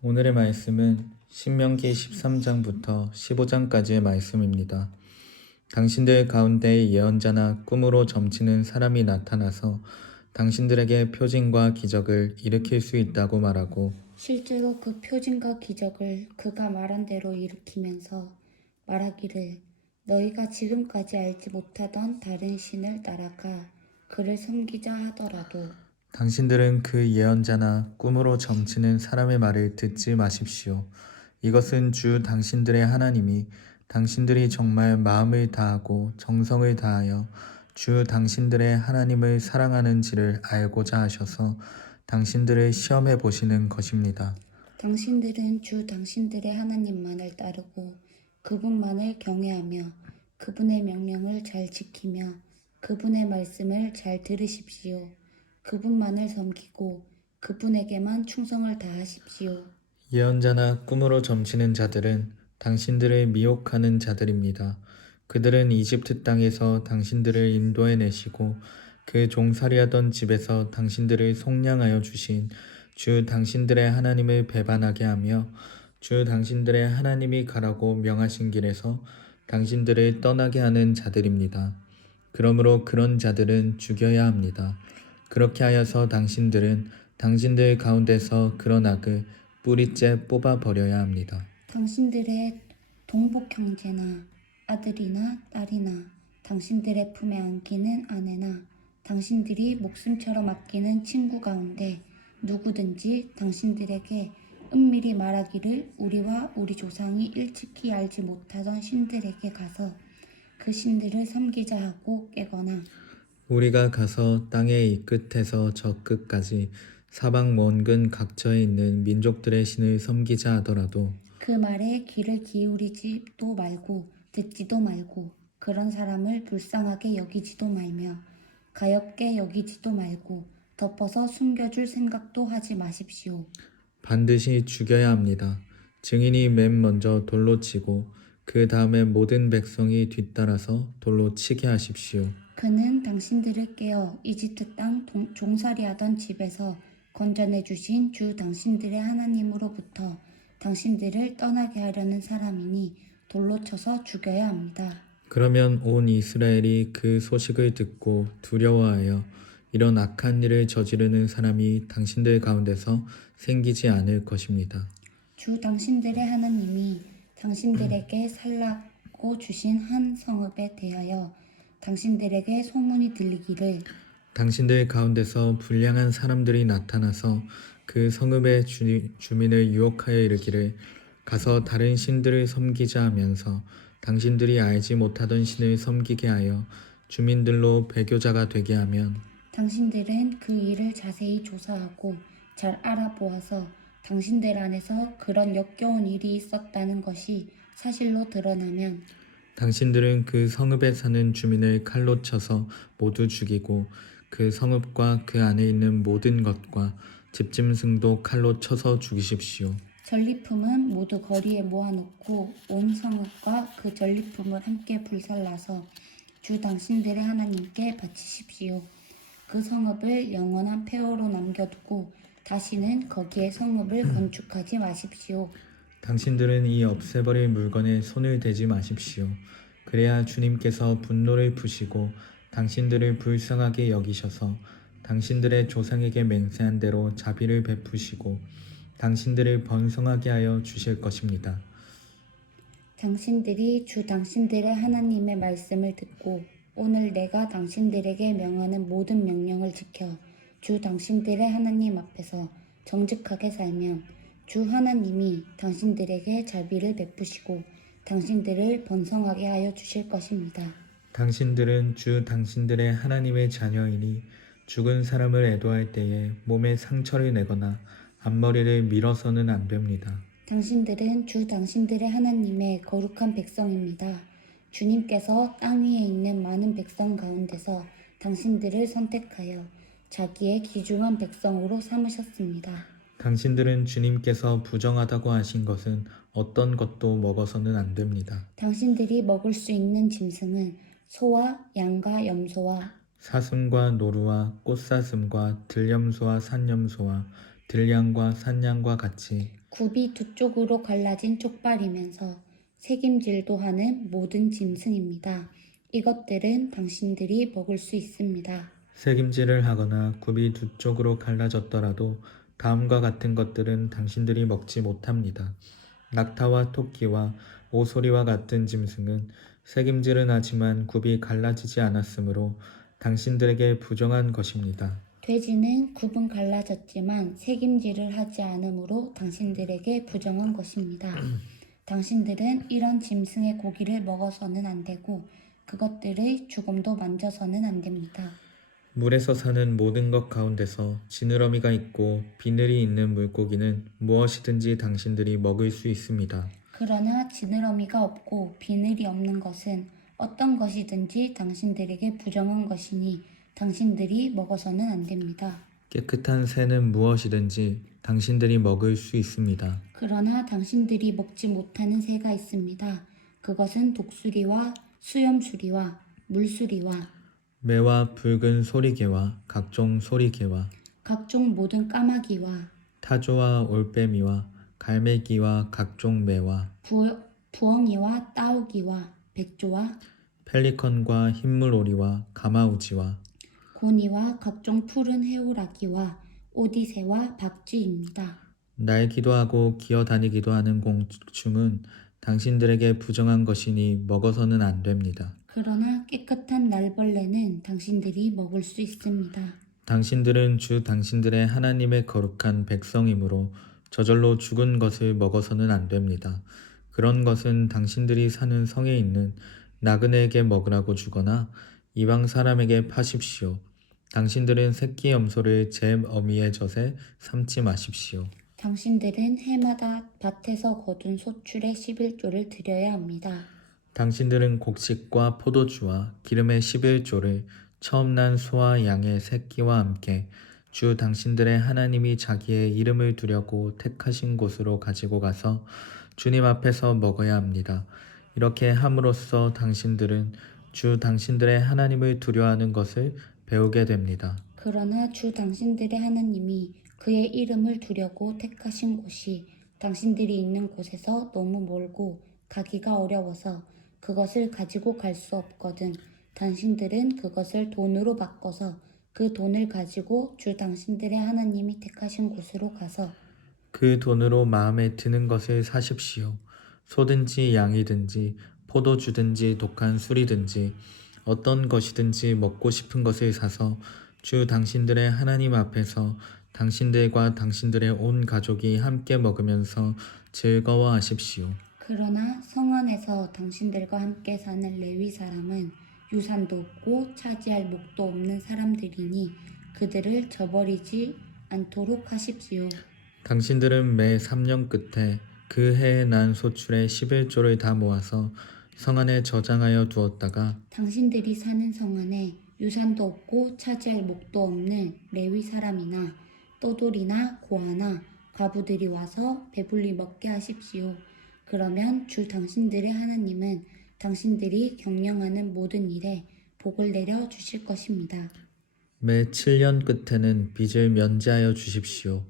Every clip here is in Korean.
오늘의 말씀은 신명기 13장부터 15장까지의 말씀입니다. 당신들 가운데 예언자나 꿈으로 점치는 사람이 나타나서 당신들에게 표징과 기적을 일으킬 수 있다고 말하고 실제로 그 표징과 기적을 그가 말한 대로 일으키면서 말하기를 너희가 지금까지 알지 못하던 다른 신을 따라가 그를 섬기자 하더라도 당신들은 그 예언자나 꿈으로 점치는 사람의 말을 듣지 마십시오. 이것은 주 당신들의 하나님이 당신들이 정말 마음을 다하고 정성을 다하여 주 당신들의 하나님을 사랑하는지를 알고자 하셔서 당신들을 시험해 보시는 것입니다. 당신들은 주 당신들의 하나님만을 따르고 그분만을 경외하며 그분의 명령을 잘 지키며 그분의 말씀을 잘 들으십시오. 그분만을 섬기고 그분에게만 충성을 다하십시오. 예언자나 꿈으로 점치는 자들은 당신들을 미혹하는 자들입니다. 그들은 이집트 땅에서 당신들을 인도해 내시고 그 종살이하던 집에서 당신들을 속량하여 주신 주 당신들의 하나님을 배반하게 하며 주 당신들의 하나님이 가라고 명하신 길에서 당신들을 떠나게 하는 자들입니다. 그러므로 그런 자들은 죽여야 합니다. 그렇게 하여서 당신들은 당신들 가운데서 그런 악을 뿌리째 뽑아버려야 합니다. 당신들의 동복 형제나 아들이나 딸이나 당신들의 품에 안기는 아내나 당신들이 목숨처럼 아끼는 친구 가운데 누구든지 당신들에게 은밀히 말하기를 우리와 우리 조상이 일찍이 알지 못하던 신들에게 가서 그 신들을 섬기자 하고 깨거나 우리가 가서 땅의 이 끝에서 저 끝까지 사방 먼근 각처에 있는 민족들의 신을 섬기자 하더라도 그 말에 귀를 기울이지도 말고 듣지도 말고 그런 사람을 불쌍하게 여기지도 말며 가엾게 여기지도 말고 덮어서 숨겨줄 생각도 하지 마십시오. 반드시 죽여야 합니다. 증인이 맨 먼저 돌로 치고 그 다음에 모든 백성이 뒤따라서 돌로 치게 하십시오. 그는 당신들을 깨어 이집트 땅 종살이하던 집에서 건져내 주신 주 당신들의 하나님으로부터 당신들을 떠나게 하려는 사람이니 돌로 쳐서 죽여야 합니다. 그러면 온 이스라엘이 그 소식을 듣고 두려워하여 이런 악한 일을 저지르는 사람이 당신들 가운데서 생기지 않을 것입니다. 주 당신들의 하나님이 당신들에게 살라고 주신 한 성읍에 대하여 당신들에게 소문이 들리기를 당신들 가운데서 불량한 사람들이 나타나서 그 성읍의 주민을 유혹하여 이르기를 가서 다른 신들을 섬기자 하면서 당신들이 알지 못하던 신을 섬기게 하여 주민들로 배교자가 되게 하면 당신들은 그 일을 자세히 조사하고 잘 알아보아서 당신들 안에서 그런 역겨운 일이 있었다는 것이 사실로 드러나면 당신들은 그 성읍에 사는 주민을 칼로 쳐서 모두 죽이고 그 성읍과 그 안에 있는 모든 것과 집짐승도 칼로 쳐서 죽이십시오. 전리품은 모두 거리에 모아놓고 온 성읍과 그 전리품을 함께 불살라서 주 당신들의 하나님께 바치십시오. 그 성읍을 영원한 폐허로 남겨두고 다시는 거기에 성읍을 건축하지 마십시오. 당신들은 이 없애버릴 물건에 손을 대지 마십시오. 그래야 주님께서 분노를 푸시고 당신들을 불쌍하게 여기셔서 당신들의 조상에게 맹세한 대로 자비를 베푸시고 당신들을 번성하게 하여 주실 것입니다. 당신들이 주 당신들의 하나님의 말씀을 듣고 오늘 내가 당신들에게 명하는 모든 명령을 지켜 주 당신들의 하나님 앞에서 정직하게 살면 주 하나님이 당신들에게 자비를 베푸시고 당신들을 번성하게 하여 주실 것입니다. 당신들은 주 당신들의 하나님의 자녀이니 죽은 사람을 애도할 때에 몸에 상처를 내거나 앞머리를 밀어서는 안 됩니다. 당신들은 주 당신들의 하나님의 거룩한 백성입니다. 주님께서 땅 위에 있는 많은 백성 가운데서 당신들을 선택하여 자기의 귀중한 백성으로 삼으셨습니다. 당신들은 주님께서 부정하다고 하신 것은 어떤 것도 먹어서는 안 됩니다. 당신들이 먹을 수 있는 짐승은 소와 양과 염소와 사슴과 노루와 꽃사슴과 들염소와 산염소와 들양과 산양과 같이 굽이 두 쪽으로 갈라진 족발이면서 책임질도 하는 모든 짐승입니다. 이것들은 당신들이 먹을 수 있습니다. 새김질을 하거나 굽이 두 쪽으로 갈라졌더라도 다음과 같은 것들은 당신들이 먹지 못합니다. 낙타와 토끼와 오소리와 같은 짐승은 새김질은 하지만 굽이 갈라지지 않았으므로 당신들에게 부정한 것입니다. 돼지는 굽은 갈라졌지만 책임질을 하지 않으므로 당신들에게 부정한 것입니다. 당신들은 이런 짐승의 고기를 먹어서는 안 되고 그것들의 죽음도 만져서는 안 됩니다. 물에서 사는 모든 것 가운데서 지느러미가 있고 비늘이 있는 물고기는 무엇이든지 당신들이 먹을 수 있습니다. 그러나 지느러미가 없고 비늘이 없는 것은 어떤 것이든지 당신들에게 부정한 것이니 당신들이 먹어서는 안 됩니다. 깨끗한 새는 무엇이든지 당신들이 먹을 수 있습니다. 그러나 당신들이 먹지 못하는 새가 있습니다. 그것은 독수리와 수염수리와 물수리와 매와 붉은 소리개와 각종 소리개와 각종 모든 까마귀와 타조와 올빼미와 갈매기와 각종 매와 부엉이와 따오기와 백조와 펠리컨과 흰물오리와 가마우지와 고니와 각종 푸른 해오라기와 오디새와 박쥐입니다. 날기도 하고 기어다니기도 하는 곤충은 당신들에게 부정한 것이니 먹어서는 안 됩니다. 그러나 깨끗한 날벌레는 당신들이 먹을 수 있습니다. 당신들은 주 당신들의 하나님의 거룩한 백성이므로 저절로 죽은 것을 먹어서는 안 됩니다. 그런 것은 당신들이 사는 성에 있는 나그네에게 먹으라고 주거나 이방 사람에게 파십시오. 당신들은 새끼 염소를 제 어미의 젖에 삼지 마십시오. 당신들은 해마다 밭에서 거둔 소출의 11조를 드려야 합니다. 당신들은 곡식과 포도주와 기름의 11조를 처음 난 소와 양의 새끼와 함께 주 당신들의 하나님이 자기의 이름을 두려고 택하신 곳으로 가지고 가서 주님 앞에서 먹어야 합니다. 이렇게 함으로써 당신들은 주 당신들의 하나님을 두려워하는 것을 배우게 됩니다. 그러나 주 당신들의 하나님이 그의 이름을 두려고 택하신 곳이 당신들이 있는 곳에서 너무 멀고 가기가 어려워서 그것을 가지고 갈 수 없거든 당신들은 그것을 돈으로 바꿔서 그 돈을 가지고 주 당신들의 하나님이 택하신 곳으로 가서 그 돈으로 마음에 드는 것을 사십시오. 소든지 양이든지 포도주든지 독한 술이든지 어떤 것이든지 먹고 싶은 것을 사서 주 당신들의 하나님 앞에서 당신들과 당신들의 온 가족이 함께 먹으면서 즐거워하십시오. 그러나 성 안에서 당신들과 함께 사는 레위 사람은 유산도 없고 차지할 목도 없는 사람들이니 그들을 저버리지 않도록 하십시오. 당신들은 매 3년 끝에 그 해에 난 소출의 11조를 다 모아서 성 안에 저장하여 두었다가 당신들이 사는 성 안에 유산도 없고 차지할 목도 없는 레위 사람이나 떠돌이나 고아나 과부들이 와서 배불리 먹게 하십시오. 그러면 주 당신들의 하나님은 당신들이 경영하는 모든 일에 복을 내려 주실 것입니다. 매 7년 끝에는 빚을 면제하여 주십시오.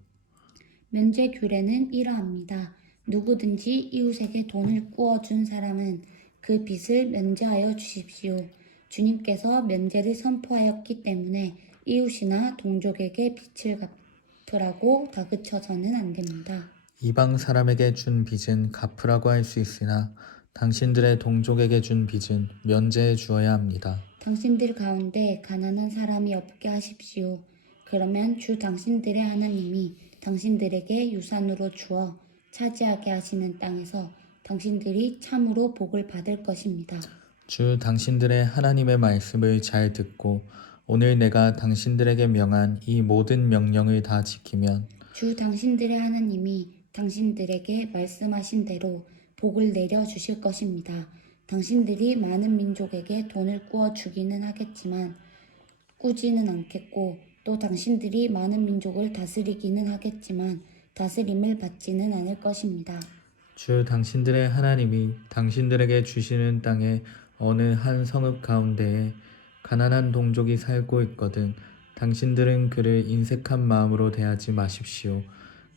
면제 규례는 이러합니다. 누구든지 이웃에게 돈을 꾸어준 사람은 그 빚을 면제하여 주십시오. 주님께서 면제를 선포하였기 때문에 이웃이나 동족에게 빚을 갚으라고 다그쳐서는 안 됩니다. 이방 사람에게 준 빚은 갚으라고 할 수 있으나 당신들의 동족에게 준 빚은 면제해 주어야 합니다. 당신들 가운데 가난한 사람이 없게 하십시오. 그러면 주 당신들의 하나님이 당신들에게 유산으로 주어 차지하게 하시는 땅에서 당신들이 참으로 복을 받을 것입니다. 주 당신들의 하나님의 말씀을 잘 듣고 오늘 내가 당신들에게 명한 이 모든 명령을 다 지키면 주 당신들의 하나님이 당신들에게 말씀하신 대로 복을 내려 주실 것입니다. 당신들이 많은 민족에게 돈을 꾸어 주기는 하겠지만 꾸지는 않겠고 또 당신들이 많은 민족을 다스리기는 하겠지만 다스림을 받지는 않을 것입니다. 주 당신들의 하나님이 당신들에게 주시는 땅의 어느 한 성읍 가운데에 가난한 동족이 살고 있거든 당신들은 그를 인색한 마음으로 대하지 마십시오.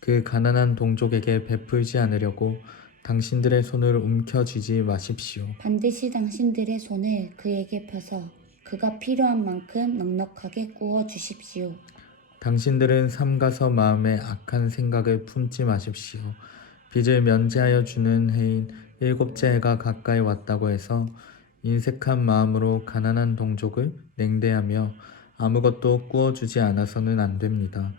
그 가난한 동족에게 베풀지 않으려고 당신들의 손을 움켜쥐지 마십시오. 반드시 당신들의 손을 그에게 펴서 그가 필요한 만큼 넉넉하게 구워 주십시오. 당신들은 삼가서 마음에 악한 생각을 품지 마십시오. 빚을 면제하여 주는 해인 일곱째 해가 가까이 왔다고 해서 인색한 마음으로 가난한 동족을 냉대하며 아무것도 구워주지 않아서는 안 됩니다.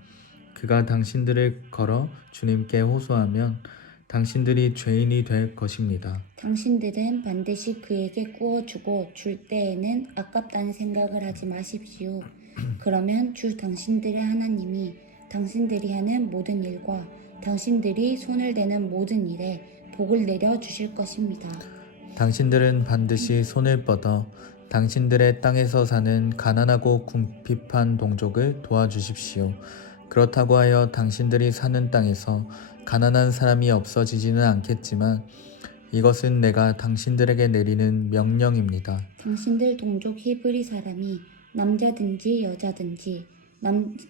그가 당신들을 걸어 주님께 호소하면 당신들이 죄인이 될 것입니다. 당신들은 반드시 그에게 구워주고 줄 때에는 아깝다는 생각을 하지 마십시오. 그러면 주 당신들의 하나님이 당신들이 하는 모든 일과 당신들이 손을 대는 모든 일에 복을 내려 주실 것입니다. 당신들은 반드시 손을 뻗어 당신들의 땅에서 사는 가난하고 궁핍한 동족을 도와주십시오. 그렇다고 하여 당신들이 사는 땅에서 가난한 사람이 없어지지는 않겠지만 이것은 내가 당신들에게 내리는 명령입니다. 당신들 동족 히브리 사람이 남자든지 여자든지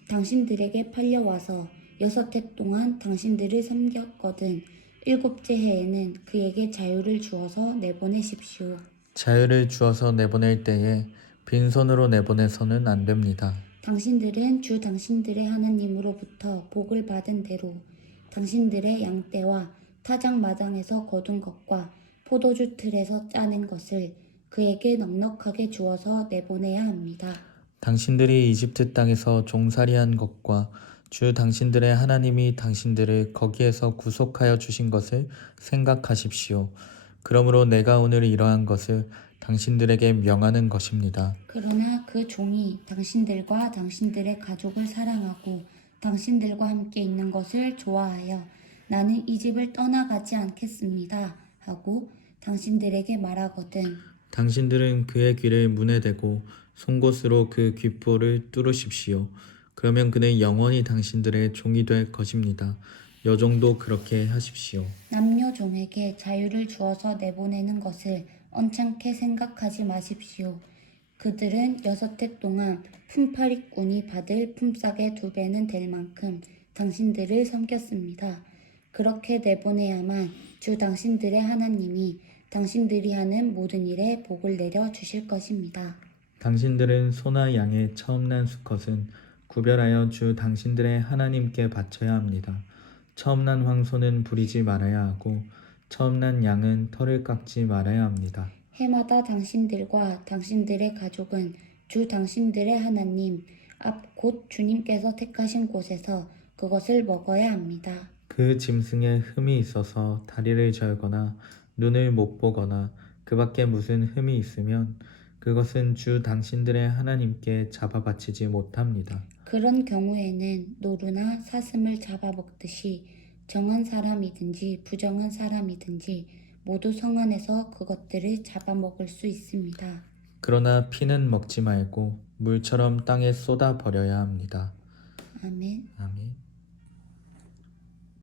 당신들에게 팔려와서 6해 동안 당신들을 섬겼거든 일곱째 해에는 그에게 자유를 주어서 내보내십시오. 자유를 주어서 내보낼 때에 빈손으로 내보내서는 안 됩니다. 당신들은 주 당신들의 하나님으로부터 복을 받은 대로 당신들의 양떼와 타작마당에서 거둔 것과 포도주 틀에서 짜낸 것을 그에게 넉넉하게 주어서 내보내야 합니다. 당신들이 이집트 땅에서 종살이한 것과 주 당신들의 하나님이 당신들을 거기에서 구속하여 주신 것을 생각하십시오. 그러므로 내가 오늘 이러한 것을 당신들에게 명하는 것입니다. 그러나 그 종이 당신들과 당신들의 가족을 사랑하고 당신들과 함께 있는 것을 좋아하여 나는 이 집을 떠나가지 않겠습니다 하고 당신들에게 말하거든 당신들은 그의 귀를 문에 대고 송곳으로 그 귓볼을 뚫으십시오. 그러면 그는 영원히 당신들의 종이 될 것입니다. 여종도 그렇게 하십시오. 남녀 종에게 자유를 주어서 내보내는 것을 언짢게 생각하지 마십시오. 그들은 6해 동안 품팔이꾼이 받을 품삯의 2배는 될 만큼 당신들을 섬겼습니다. 그렇게 내보내야만 주 당신들의 하나님이 당신들이 하는 모든 일에 복을 내려 주실 것입니다. 당신들은 소나 양의 처음 난 수컷은 구별하여 주 당신들의 하나님께 바쳐야 합니다. 처음 난 황소는 부리지 말아야 하고 처음 난 양은 털을 깎지 말아야 합니다. 해마다 당신들과 당신들의 가족은 주 당신들의 하나님 앞 곧 주님께서 택하신 곳에서 그것을 먹어야 합니다. 그 짐승에 흠이 있어서 다리를 절거나 눈을 못 보거나 그 밖에 무슨 흠이 있으면 그것은 주 당신들의 하나님께 잡아 바치지 못합니다. 그런 경우에는 노루나 사슴을 잡아먹듯이 정한 사람이든지 부정한 사람이든지 모두 성 안에서 그것들을 잡아먹을 수 있습니다. 그러나 피는 먹지 말고 물처럼 땅에 쏟아 버려야 합니다. 아멘. 아멘.